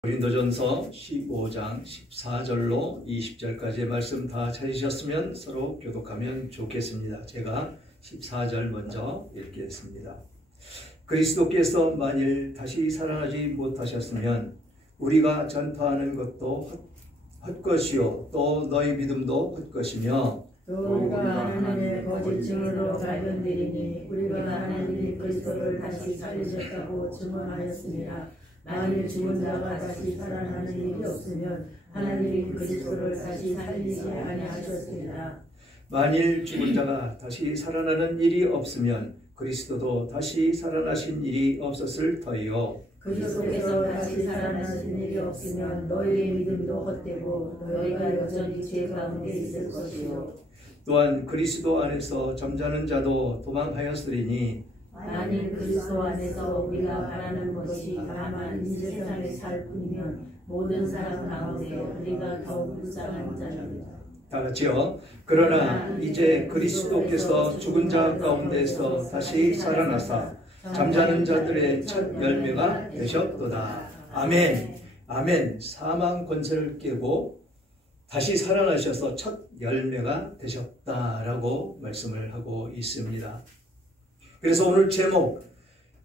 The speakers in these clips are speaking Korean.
고린도전서 15장 14절로 20절까지의 말씀 다 찾으셨으면 서로 교독하면 좋겠습니다. 제가 14절 먼저 읽겠습니다. 그리스도께서 만일 다시 살아나지 못하셨으면 우리가 전파하는 것도 헛것이요 또 너희 믿음도 헛것이며 또 우리가 하나님의 거짓 증언으로 발견되리니 우리가 하나님이 그리스도를 다시 살리셨다고 증언하였습니다. 만일 죽은 자가 다시 살아나는 일이 없으면 하나님이 그리스도를 다시 살리지 아니하셨습니다. 만일 죽은 자가 다시 살아나는 일이 없으면 그리스도도 다시 살아나신 일이 없었을 터이요. 그리스도께서 다시 살아나신 일이 없으면 너희의 믿음도 헛되고 너희가 여전히 죄 가운데 있을 것이요. 또한 그리스도 안에서 잠자는 자도 도망하였으리니 만일 그리스도 안에서 우리가 바라는 것이 다만 이 세상에 살 뿐이면 모든 사람 가운데 우리가 더욱 불쌍한 자입니다. 다 같이요. 그러나 이제 그리스도께서 죽은 자 가운데서 다시 살아나사 잠자는 자들의 첫 열매가 되셨도다. 아멘. 아멘. 사망 권세를 깨고 다시 살아나셔서 첫 열매가 되셨다라고 말씀을 하고 있습니다. 그래서 오늘 제목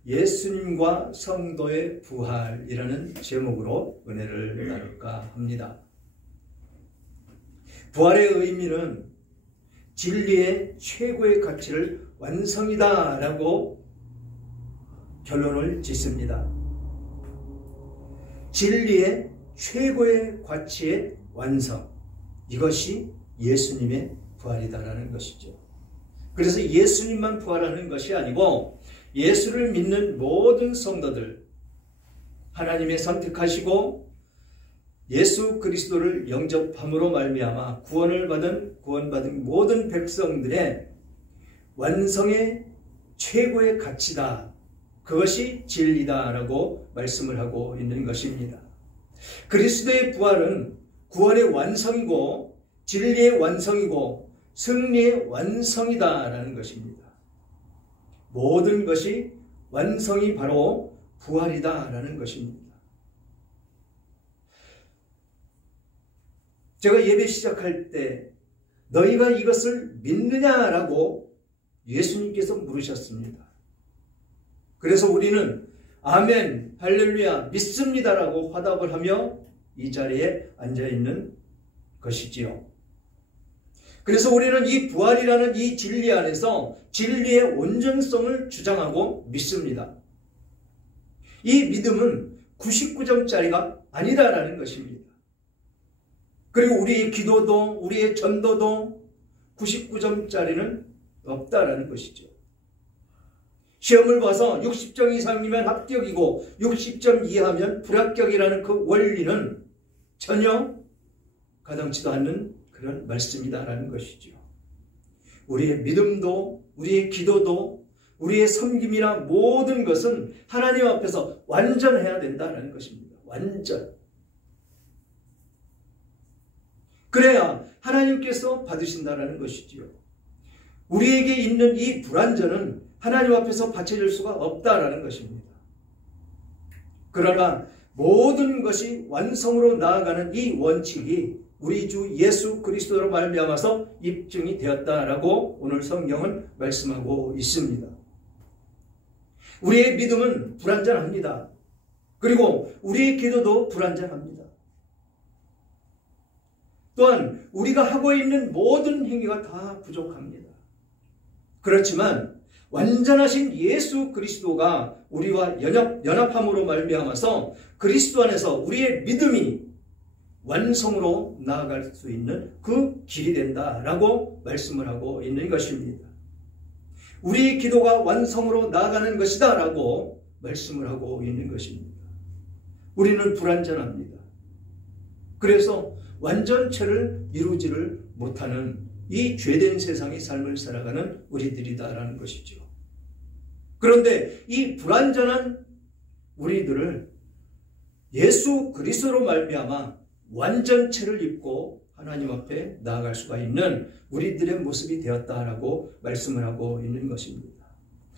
예수님과 성도의 부활이라는 제목으로 은혜를 나눌까 합니다. 부활의 의미는 진리의 최고의 가치를 완성이다 라고 결론을 짓습니다. 진리의 최고의 가치의 완성, 이것이 예수님의 부활이다라는 것이죠. 그래서 예수님만 부활하는 것이 아니고 예수를 믿는 모든 성도들, 하나님의 선택하시고 예수 그리스도를 영접함으로 말미암아 구원받은 모든 백성들의 완성의 최고의 가치다. 그것이 진리다라고 말씀을 하고 있는 것입니다. 그리스도의 부활은 구원의 완성이고 진리의 완성이고 승리의 완성이다라는 것입니다. 모든 것이 완성이 바로 부활이다라는 것입니다. 제가 예배 시작할 때 너희가 이것을 믿느냐라고 예수님께서 물으셨습니다. 그래서 우리는 아멘, 할렐루야, 믿습니다라고 화답을 하며 이 자리에 앉아있는 것이지요. 그래서 우리는 이 부활이라는 이 진리 안에서 진리의 온전성을 주장하고 믿습니다. 이 믿음은 99점짜리가 아니다라는 것입니다. 그리고 우리의 기도도 우리의 전도도 99점짜리는 없다라는 것이죠. 시험을 봐서 60점 이상이면 합격이고 60점 이하면 불합격이라는 그 원리는 전혀 가당치도 않는 그런 말씀이다라는 것이죠. 우리의 믿음도 우리의 기도도 우리의 섬김이나 모든 것은 하나님 앞에서 완전해야 된다는 것입니다. 완전. 그래야 하나님께서 받으신다는 것이지요. 우리에게 있는 이 불완전은 하나님 앞에서 바쳐질 수가 없다라는 것입니다. 그러나 모든 것이 완성으로 나아가는 이 원칙이 우리 주 예수 그리스도로 말미암아서 입증이 되었다라고 오늘 성경은 말씀하고 있습니다. 우리의 믿음은 불완전합니다. 그리고 우리의 기도도 불완전합니다. 또한 우리가 하고 있는 모든 행위가 다 부족합니다. 그렇지만 완전하신 예수 그리스도가 우리와 연합함으로 말미암아서 그리스도 안에서 우리의 믿음이 완성으로 나아갈 수 있는 그 길이 된다라고 말씀을 하고 있는 것입니다. 우리의 기도가 완성으로 나아가는 것이다 라고 말씀을 하고 있는 것입니다. 우리는 불완전합니다. 그래서 완전체를 이루지를 못하는 이 죄된 세상의 삶을 살아가는 우리들이다라는 것이죠. 그런데 이 불완전한 우리들을 예수 그리스도로 말미암아 완전체를 입고 하나님 앞에 나아갈 수가 있는 우리들의 모습이 되었다라고 말씀을 하고 있는 것입니다.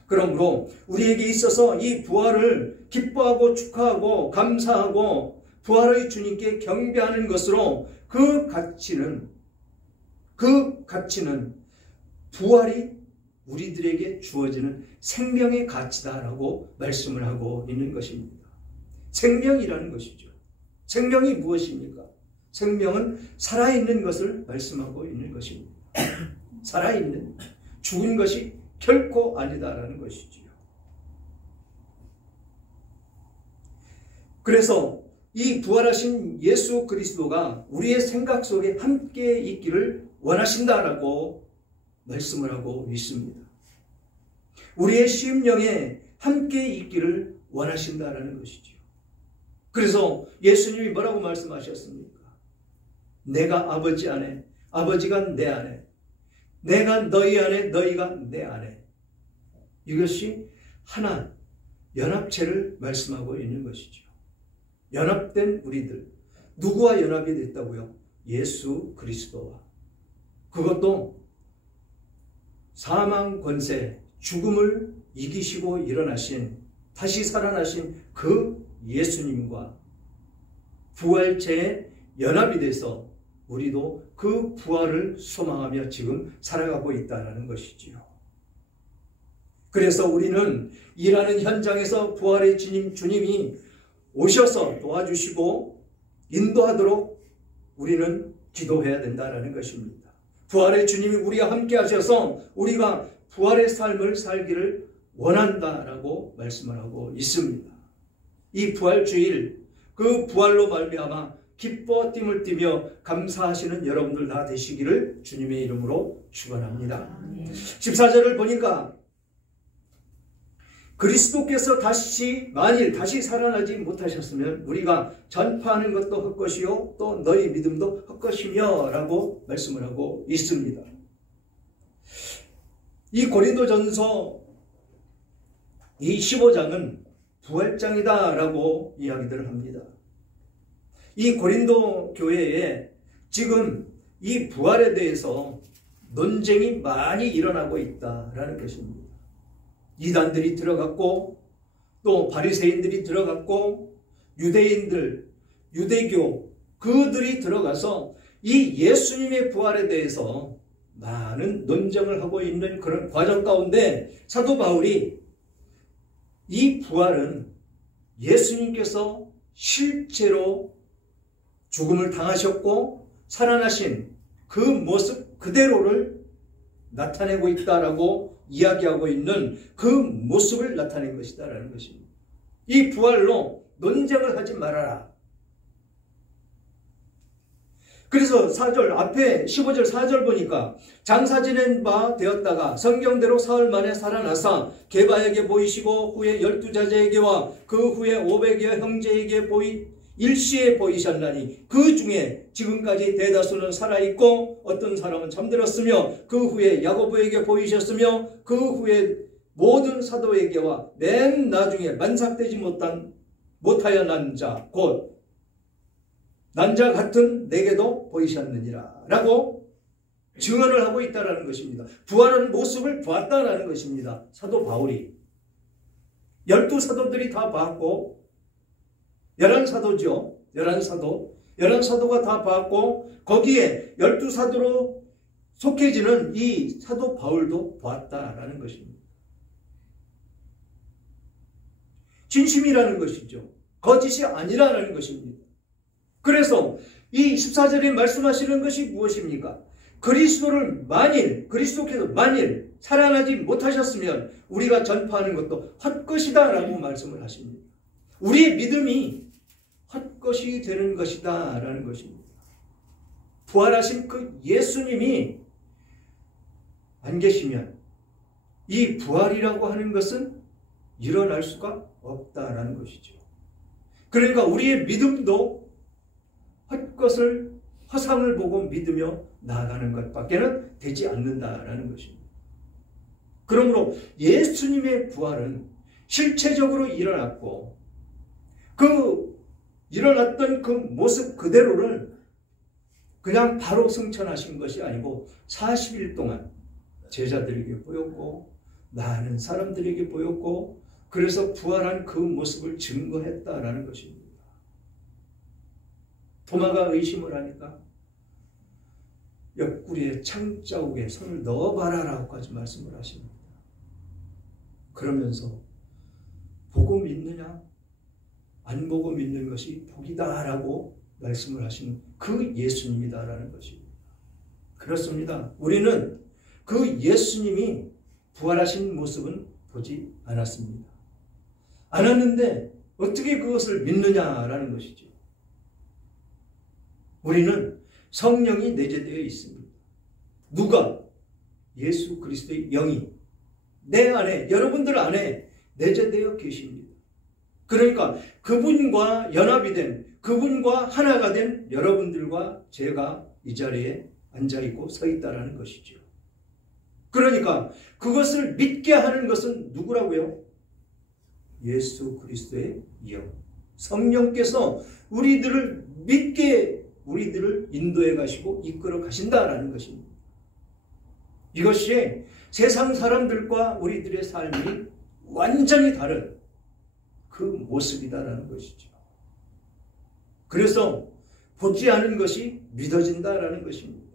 그러므로 우리에게 있어서 이 부활을 기뻐하고 축하하고 감사하고 부활의 주님께 경배하는 것으로 그 가치는 부활이 우리들에게 주어지는 생명의 가치다라고 말씀을 하고 있는 것입니다. 생명이라는 것이죠. 생명이 무엇입니까? 생명은 살아있는 것을 말씀하고 있는 것입니다. 살아있는, 죽은 것이 결코 아니다라는 것이지요. 그래서 이 부활하신 예수 그리스도가 우리의 생각 속에 함께 있기를 원하신다라고 말씀을 하고 있습니다. 우리의 심령에 함께 있기를 원하신다라는 것이죠. 그래서 예수님이 뭐라고 말씀하셨습니까? 내가 아버지 안에, 아버지가 내 안에, 내가 너희 안에, 너희가 내 안에. 이것이 하나, 연합체를 말씀하고 있는 것이죠. 연합된 우리들. 누구와 연합이 됐다고요? 예수 그리스도와. 그것도 사망 권세, 죽음을 이기시고 일어나신, 다시 살아나신 그 예수님과 부활체에 연합이 돼서 우리도 그 부활을 소망하며 지금 살아가고 있다는 것이지요. 그래서 우리는 일하는 현장에서 부활의 주님이 오셔서 도와주시고 인도하도록 우리는 기도해야 된다는 것입니다. 부활의 주님이 우리와 함께 하셔서 우리가 부활의 삶을 살기를 원한다라고 말씀을 하고 있습니다. 이 부활주일, 그 부활로 말미암아 기뻐 띠을 띠며 감사하시는 여러분들 다 되시기를 주님의 이름으로 축원합니다. 14절을 보니까 그리스도께서 만일 다시 살아나지 못하셨으면 우리가 전파하는 것도 헛것이요 또 너희 믿음도 헛것이며 라고 말씀을 하고 있습니다. 이 고린도전서 이 15장은 부활장이다 라고 이야기들을 합니다. 이 고린도 교회에 지금 이 부활에 대해서 논쟁이 많이 일어나고 있다라는 것입니다. 이단들이 들어갔고 또 바리새인들이 들어갔고 유대인들, 유대교 그들이 들어가서 이 예수님의 부활에 대해서 많은 논쟁을 하고 있는 그런 과정 가운데 사도 바울이 이 부활은 예수님께서 실제로 죽음을 당하셨고 살아나신 그 모습 그대로를 나타내고 있다라고 이야기하고 있는 그 모습을 나타낸 것이다라는 것입니다. 이 부활로 논쟁을 하지 말아라. 그래서 4절 앞에 15절 4절 보니까 장사 지낸 바 되었다가 성경대로 사흘 만에 살아나사 게바에게 보이시고 후에 12자제에게와 그 후에 500여 형제에게 일시에 보이셨나니 그 중에 지금까지 대다수는 살아있고 어떤 사람은 잠들었으며 그 후에 야고보에게 보이셨으며 그 후에 모든 사도에게와 맨 나중에 만삭되지 못하여 난 자 곧 난 자 같은 내게도 보이셨느니라 라고 증언을 하고 있다는 것입니다. 부활하는 모습을 보았다는 것입니다. 사도 바울이 12사도들이 다 봤고 11사도죠. 11사도가 다 봤고 거기에 12사도로 속해지는 이 사도 바울도 보았다라는 것입니다. 진심이라는 것이죠. 거짓이 아니라는 것입니다. 그래서 이 14절에 말씀하시는 것이 무엇입니까? 그리스도께서 만일 살아나지 못하셨으면 우리가 전파하는 것도 헛것이다 라고 말씀을 하십니다. 우리의 믿음이 헛것이 되는 것이다 라는 것입니다. 부활하신 그 예수님이 안 계시면 이 부활이라고 하는 것은 일어날 수가 없다라는 것이죠. 그러니까 우리의 믿음도 허상을 보고 믿으며 나아가는 것밖에는 되지 않는다라는 것입니다. 그러므로 예수님의 부활은 실체적으로 일어났고 일어났던 그 모습 그대로를 그냥 바로 승천하신 것이 아니고 40일 동안 제자들에게 보였고 많은 사람들에게 보였고 그래서 부활한 그 모습을 증거했다라는 것입니다. 도마가 의심을 하니까 옆구리에 창자국에 손을 넣어봐라 라고까지 말씀을 하십니다. 그러면서 보고 믿느냐? 안 보고 믿는 것이 복이다 라고 말씀을 하시는 그 예수님이다라는 것입니다. 그렇습니다. 우리는 그 예수님이 부활하신 모습은 보지 않았습니다. 않았는데 어떻게 그것을 믿느냐라는 것이죠. 우리는 성령이 내재되어 있습니다. 누가? 예수 그리스도의 영이 내 안에, 여러분들 안에 내재되어 계십니다. 그러니까 그분과 연합이 된, 그분과 하나가 된 여러분들과 제가 이 자리에 앉아있고 서 있다라는 것이죠. 그러니까 그것을 믿게 하는 것은 누구라고요? 예수 그리스도의 영, 성령께서 우리들을 믿게, 우리들을 인도해 가시고 이끌어 가신다라는 것입니다. 이것이 세상 사람들과 우리들의 삶이 완전히 다른 그 모습이다라는 것이죠. 그래서 보지 않은 것이 믿어진다라는 것입니다.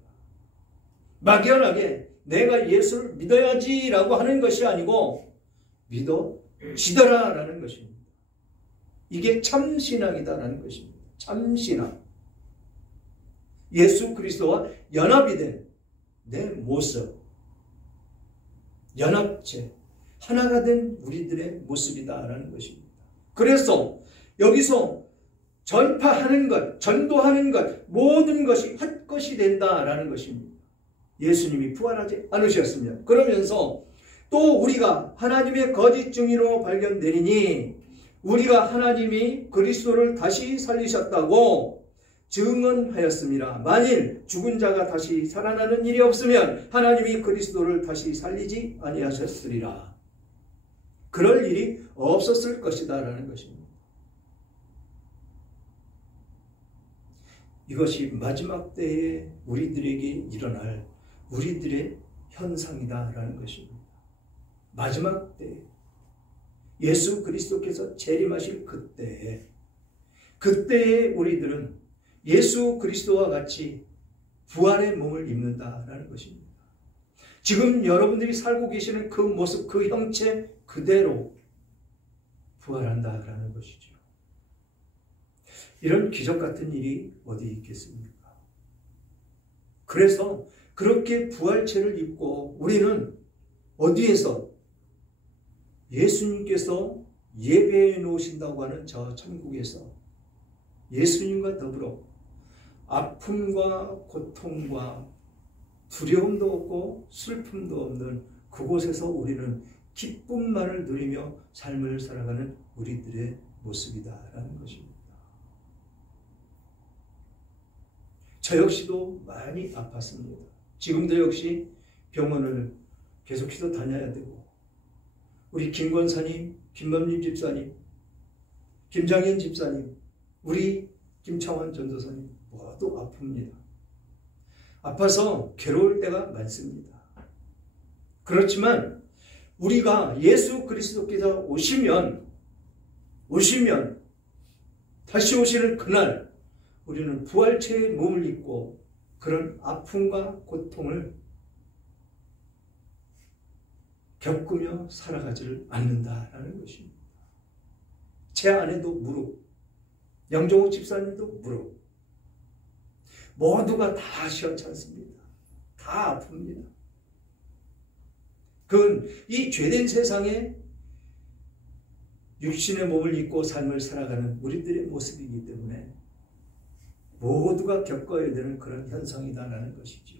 막연하게 내가 예수를 믿어야지라고 하는 것이 아니고 믿어지더라라는 것입니다. 이게 참신앙이다라는 것입니다. 참신앙. 예수 그리스도와 연합이 된 내 모습, 연합체, 하나가 된 우리들의 모습이다라는 것입니다. 그래서 여기서 전파하는 것, 전도하는 것, 모든 것이 헛것이 된다라는 것입니다. 예수님이 부활하지 않으셨으면. 그러면서 또 우리가 하나님의 거짓 증인으로 발견되리니 우리가 하나님이 그리스도를 다시 살리셨다고 증언하였습니다. 만일 죽은 자가 다시 살아나는 일이 없으면 하나님이 그리스도를 다시 살리지 아니하셨으리라. 그럴 일이 없었을 것이다 라는 것입니다. 이것이 마지막 때에 우리들에게 일어날 우리들의 현상이다 라는 것입니다. 마지막 때 예수 그리스도께서 재림하실 그때에 우리들은 예수 그리스도와 같이 부활의 몸을 입는다라는 것입니다. 지금 여러분들이 살고 계시는 그 모습, 그 형체 그대로 부활한다라는 것이죠. 이런 기적 같은 일이 어디 있겠습니까? 그래서 그렇게 부활체를 입고 우리는 어디에서 예수님께서 예배해 놓으신다고 하는 저 천국에서 예수님과 더불어 아픔과 고통과 두려움도 없고 슬픔도 없는 그곳에서 우리는 기쁨만을 누리며 삶을 살아가는 우리들의 모습이다라는 것입니다. 저 역시도 많이 아팠습니다. 지금도 역시 병원을 계속해서 다녀야 되고 우리 김권사님, 김범림 집사님, 김장현 집사님, 우리 김창환 전도사님 모두 아픕니다. 아파서 괴로울 때가 많습니다. 그렇지만 우리가 예수 그리스도께서 오시면 다시 오시는 그날 우리는 부활체의 몸을 입고 그런 아픔과 고통을 겪으며 살아가지를 않는다라는 것입니다. 제 아내도 무릎, 양종욱 집사님도 무릎, 모두가 다 시원찮습니다. 다 아픕니다. 그건 이 죄된 세상에 육신의 몸을 입고 삶을 살아가는 우리들의 모습이기 때문에 모두가 겪어야 되는 그런 현상이다라는 것이죠.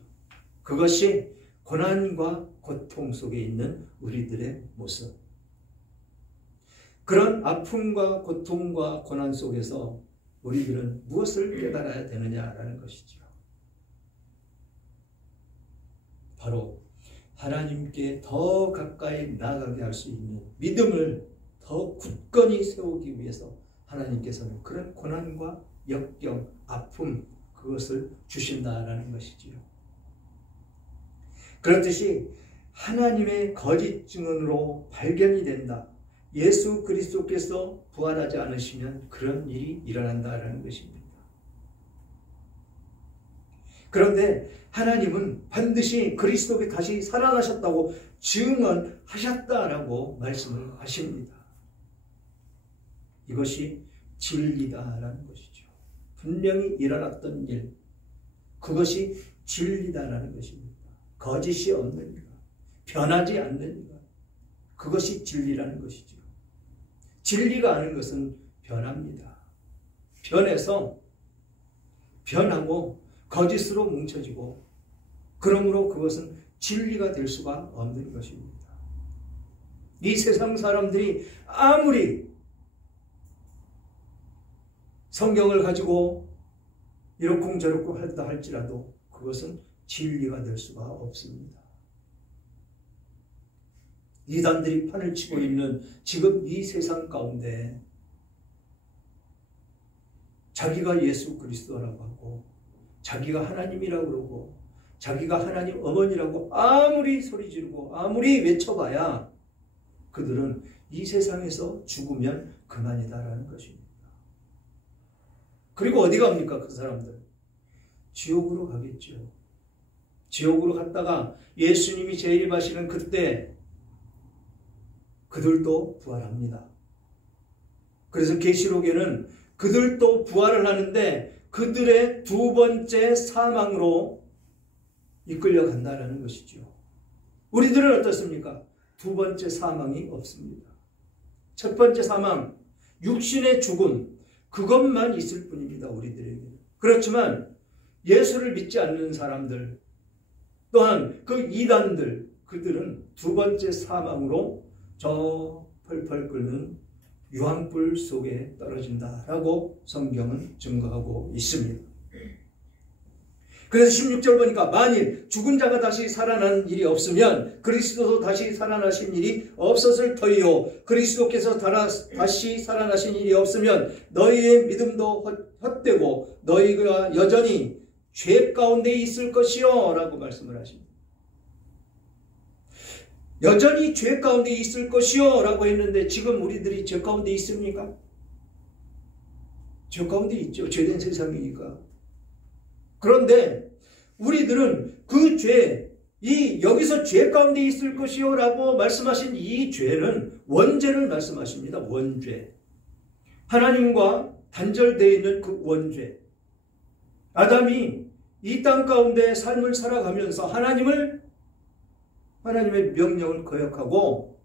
그것이 고난과 고통 속에 있는 우리들의 모습. 그런 아픔과 고통과 고난 속에서 우리들은 무엇을 깨달아야 되느냐라는 것이죠. 바로 하나님께 더 가까이 나아가게 할 수 있는 믿음을 더 굳건히 세우기 위해서 하나님께서는 그런 고난과 역경, 아픔 그것을 주신다라는 것이지요. 그렇듯이 하나님의 거짓 증언으로 발견이 된다. 예수 그리스도께서 부활하지 않으시면 그런 일이 일어난다라는 것입니다. 그런데 하나님은 반드시 그리스도께 다시 살아나셨다고 증언하셨다라고 말씀을 하십니다. 이것이 진리다라는 것이죠. 분명히 일어났던 일, 그것이 진리다라는 것입니다. 거짓이 없는 것, 변하지 않는 것, 그것이 진리라는 것이죠. 진리가 아닌 것은 변합니다. 변해서 변하고 거짓으로 뭉쳐지고, 그러므로 그것은 진리가 될 수가 없는 것입니다. 이 세상 사람들이 아무리 성경을 가지고 이렇쿵저렇쿵 한다 할지라도 그것은 진리가 될 수가 없습니다. 이단들이 판을 치고 있는 지금 이 세상 가운데 자기가 예수 그리스도라고 하고 자기가 하나님이라고 그러고 자기가 하나님 어머니라고 아무리 소리 지르고 아무리 외쳐봐야 그들은 이 세상에서 죽으면 그만이다라는 것입니다. 그리고 어디 갑니까? 그 사람들 지옥으로 가겠죠. 지옥으로 갔다가 예수님이 재림하시는 그때 그들도 부활합니다. 그래서 계시록에는 그들도 부활을 하는데 그들의 두 번째 사망으로 이끌려 간다는 것이죠. 우리들은 어떻습니까? 두 번째 사망이 없습니다. 첫 번째 사망, 육신의 죽음, 그것만 있을 뿐입니다. 우리들에게. 그렇지만 예수를 믿지 않는 사람들, 또한 그 이단들, 그들은 두 번째 사망으로 저 펄펄 끓는 유황불 속에 떨어진다라고 성경은 증거하고 있습니다. 그래서 16절 보니까 만일 죽은 자가 다시 살아나는 일이 없으면 그리스도도 다시 살아나신 일이 없었을 터이요, 그리스도께서 다시 살아나신 일이 없으면 너희의 믿음도 헛되고 너희가 여전히 죄 가운데 있을 것이요 라고 말씀을 하십니다. 여전히 죄 가운데 있을 것이요 라고 했는데 지금 우리들이 죄 가운데 있습니까? 죄 가운데 있죠. 죄된 세상이니까. 그런데 우리들은 그 죄, 여기서 죄 가운데 있을 것이요 라고 말씀하신 이 죄는 원죄를 말씀하십니다. 원죄. 하나님과 단절되어 있는 그 원죄. 아담이 이 땅 가운데 삶을 살아가면서 하나님의 명령을 거역하고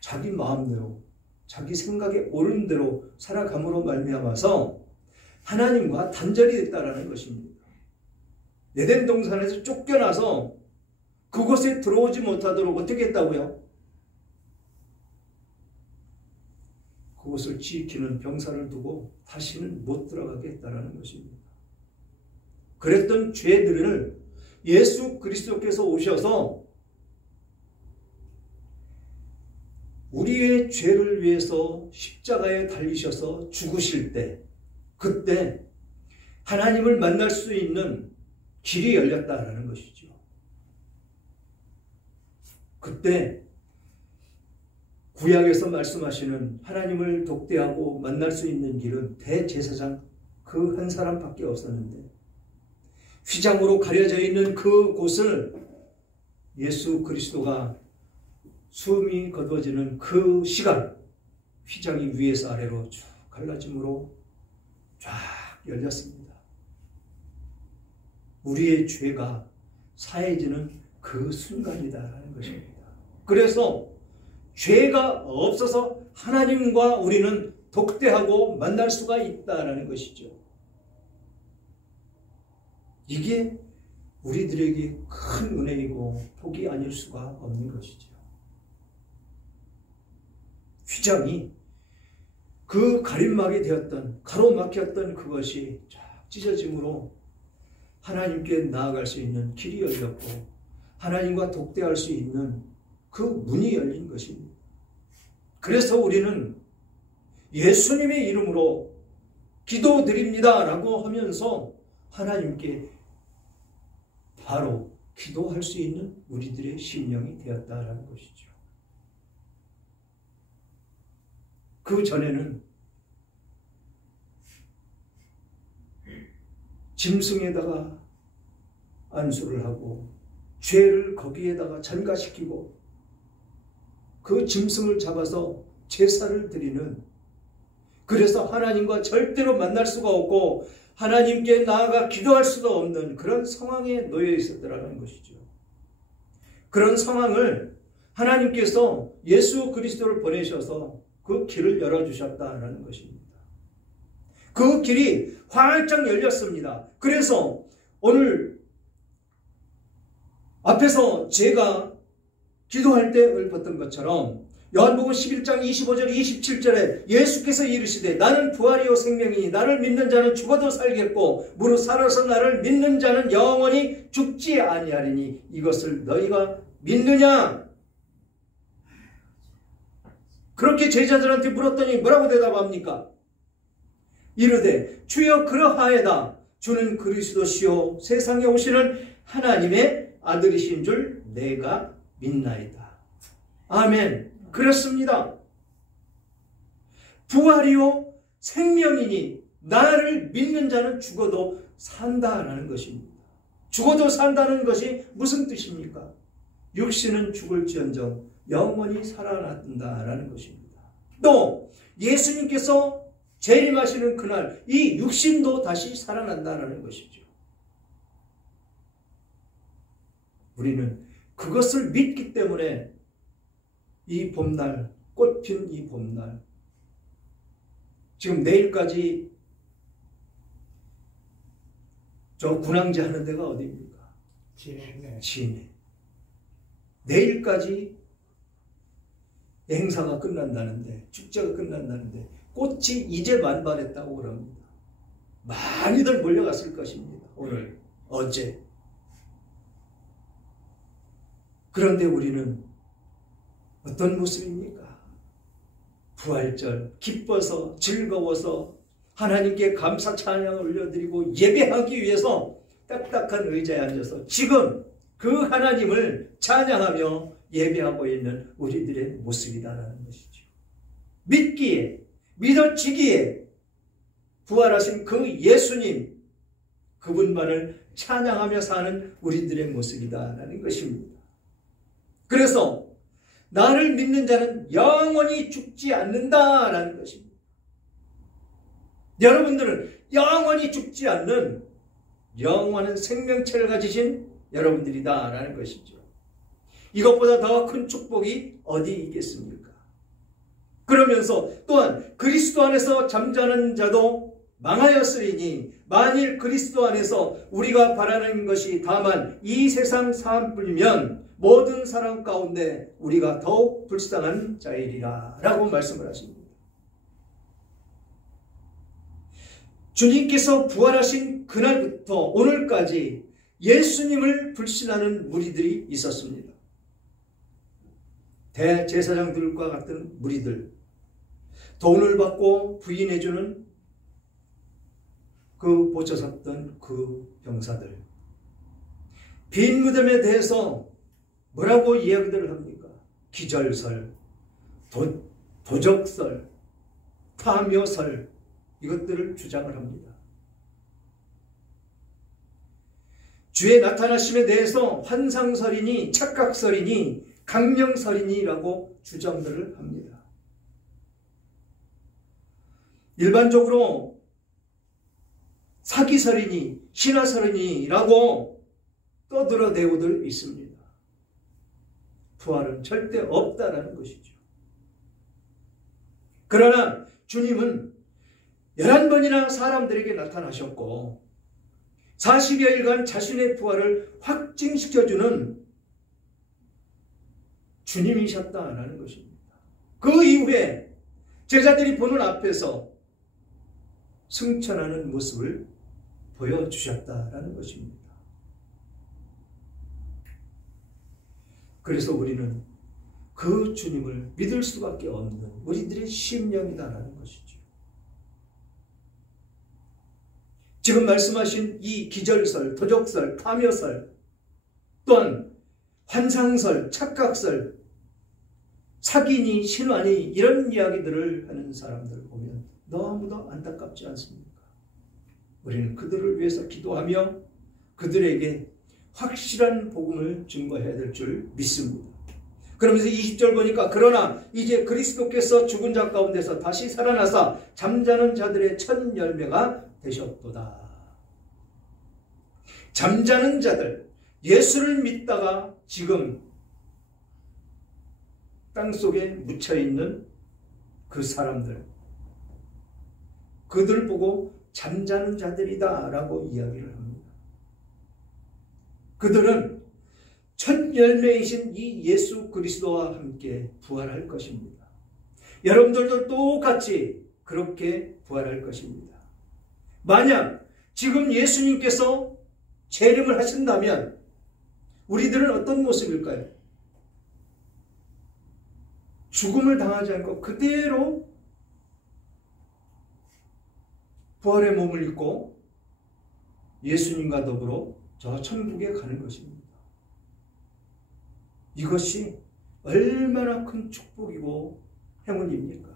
자기 마음대로, 자기 생각에 옳은 대로 살아감으로 말미암아서 하나님과 단절이 됐다라는 것입니다. 에덴 동산에서 쫓겨나서 그곳에 들어오지 못하도록 어떻게 했다고요? 그곳을 지키는 병사를 두고 다시는 못 들어가게 했다라는 것입니다. 그랬던 죄들을 예수 그리스도께서 오셔서 우리의 죄를 위해서 십자가에 달리셔서 죽으실 때, 그때 하나님을 만날 수 있는 길이 열렸다라는 것이죠. 그때 구약에서 말씀하시는 하나님을 독대하고 만날 수 있는 길은 대제사장 그 한 사람밖에 없었는데, 휘장으로 가려져 있는 그 곳을 예수 그리스도가 숨이 거두어지는 그 시간, 휘장이 위에서 아래로 쭉 갈라짐으로 쫙 열렸습니다. 우리의 죄가 사해지는 그 순간이다라는 것입니다. 그래서 죄가 없어서 하나님과 우리는 독대하고 만날 수가 있다라는 것이죠. 이게 우리들에게 큰 은혜이고 복이 아닐 수가 없는 것이죠. 휘장이 그 가림막이 되었던, 가로막혔던 그것이 쫙 찢어짐으로 하나님께 나아갈 수 있는 길이 열렸고 하나님과 독대할 수 있는 그 문이 열린 것입니다. 그래서 우리는 예수님의 이름으로 기도드립니다 라고 하면서 하나님께 바로 기도할 수 있는 우리들의 심령이 되었다라는 것이죠. 그 전에는 짐승에다가 안수를 하고 죄를 거기에다가 전가시키고 그 짐승을 잡아서 제사를 드리는, 그래서 하나님과 절대로 만날 수가 없고 하나님께 나아가 기도할 수도 없는 그런 상황에 놓여 있었더라는 것이죠. 그런 상황을 하나님께서 예수 그리스도를 보내셔서 그 길을 열어주셨다는 것입니다. 그 길이 활짝 열렸습니다. 그래서 오늘 앞에서 제가 기도할 때 읊었던 것처럼 요한복음 11장 25절 27절에 예수께서 이르시되 나는 부활이요 생명이니 나를 믿는 자는 죽어도 살겠고 무릇 살아서 나를 믿는 자는 영원히 죽지 아니하리니 이것을 너희가 믿느냐? 그렇게 제자들한테 물었더니 뭐라고 대답합니까? 이르되 주여 그러하에다 주는 그리스도시요 세상에 오시는 하나님의 아들이신 줄 내가 믿나이다. 아멘. 그렇습니다. 부활이요 생명이니 나를 믿는 자는 죽어도 산다라는 것입니다. 죽어도 산다는 것이 무슨 뜻입니까? 육신은 죽을지언정 영원히 살아난다라는 것입니다. 또 예수님께서 재림하시는 그날 이 육신도 다시 살아난다라는 것이죠. 우리는 그것을 믿기 때문에 이 봄날, 꽃핀 이 봄날, 지금 내일까지 저 군항제 하는 데가 어디입니까? 진해. 내일까지 행사가 끝난다는데, 축제가 끝난다는데 꽃이 이제 만발했다고 그럽니다. 많이들 몰려갔을 것입니다. 오늘, 어제. 그런데 우리는 어떤 모습입니까? 부활절 기뻐서 즐거워서 하나님께 감사 찬양을 올려드리고 예배하기 위해서 딱딱한 의자에 앉아서 지금 그 하나님을 찬양하며 예배하고 있는 우리들의 모습이다라는 것이죠. 믿기에, 믿어지기에 부활하신 그 예수님, 그분만을 찬양하며 사는 우리들의 모습이다라는 것입니다. 그래서 나를 믿는 자는 영원히 죽지 않는다라는 것입니다. 여러분들은 영원히 죽지 않는 영원한 생명체를 가지신 여러분들이다라는 것이죠. 이것보다 더 큰 축복이 어디 있겠습니까? 그러면서 또한 그리스도 안에서 잠자는 자도 망하였으리니 만일 그리스도 안에서 우리가 바라는 것이 다만 이 세상 사함뿐이면 모든 사람 가운데 우리가 더욱 불쌍한 자이리라 라고 말씀을 하십니다. 주님께서 부활하신 그날부터 오늘까지 예수님을 불신하는 무리들이 있었습니다. 대제사장들과 같은 무리들, 돈을 받고 부인해주는 그 보쳐 섰던 그 병사들, 빈 무덤에 대해서 뭐라고 이야기들을 합니까? 기절설, 도적설, 파묘설, 이것들을 주장을 합니다. 주의 나타나심에 대해서 환상설이니 착각설이니 강령설이니라고 주장들을 합니다. 일반적으로 사기설이니 신화설이니라고 떠들어대고들 있습니다. 부활은 절대 없다라는 것이죠. 그러나 주님은 11번이나 사람들에게 나타나셨고 40여일간 자신의 부활을 확증시켜주는 주님이셨다라는 것입니다. 그 이후에 제자들이 보는 앞에서 승천하는 모습을 보여주셨다라는 것입니다. 그래서 우리는 그 주님을 믿을 수밖에 없는 우리들의 심령이다라는 것이죠. 지금 말씀하신 이 기절설, 도적설, 파묘설, 또한 환상설, 착각설, 사기니 신화니 이런 이야기들을 하는 사람들을 보면 너무도 안타깝지 않습니까? 우리는 그들을 위해서 기도하며 그들에게 확실한 복음을 증거해야 될 줄 믿습니다. 그러면서 20절 보니까 그러나 이제 그리스도께서 죽은 자 가운데서 다시 살아나사 잠자는 자들의 첫 열매가 되셨도다. 잠자는 자들, 예수를 믿다가 지금 땅속에 묻혀있는 그 사람들, 그들 보고 잠자는 자들이다 라고 이야기를 합니다. 그들은 첫 열매이신 이 예수 그리스도와 함께 부활할 것입니다. 여러분들도 똑같이 그렇게 부활할 것입니다. 만약 지금 예수님께서 재림을 하신다면 우리들은 어떤 모습일까요? 죽음을 당하지 않고 그대로 부활의 몸을 입고 예수님과 더불어 저 천국에 가는 것입니다. 이것이 얼마나 큰 축복이고 행운입니까?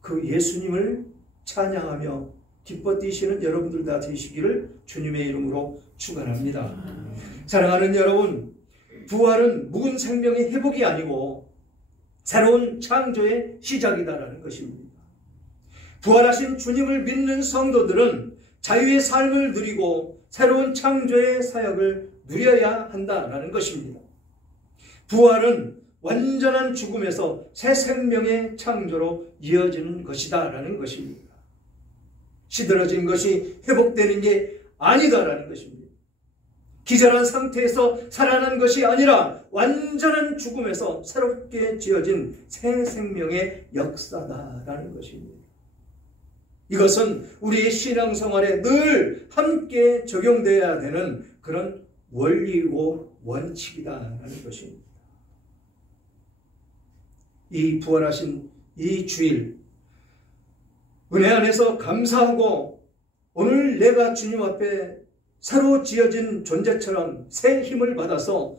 그 예수님을 찬양하며 기뻐 뛰시는 여러분들 다 되시기를 주님의 이름으로 축원합니다. 사랑하는 여러분, 부활은 묵은 생명의 회복이 아니고 새로운 창조의 시작이다라는 것입니다. 부활하신 주님을 믿는 성도들은 자유의 삶을 누리고 새로운 창조의 사역을 누려야 한다라는 것입니다. 부활은 완전한 죽음에서 새 생명의 창조로 이어지는 것이다라는 것입니다. 시들어진 것이 회복되는 게 아니다라는 것입니다. 기절한 상태에서 살아난 것이 아니라 완전한 죽음에서 새롭게 지어진 새 생명의 역사다라는 것입니다. 이것은 우리의 신앙생활에 늘 함께 적용되어야 되는 그런 원리이고 원칙이다라는 것입니다. 이 부활하신 이 주일 은혜 안에서 감사하고 오늘 내가 주님 앞에 새로 지어진 존재처럼 새 힘을 받아서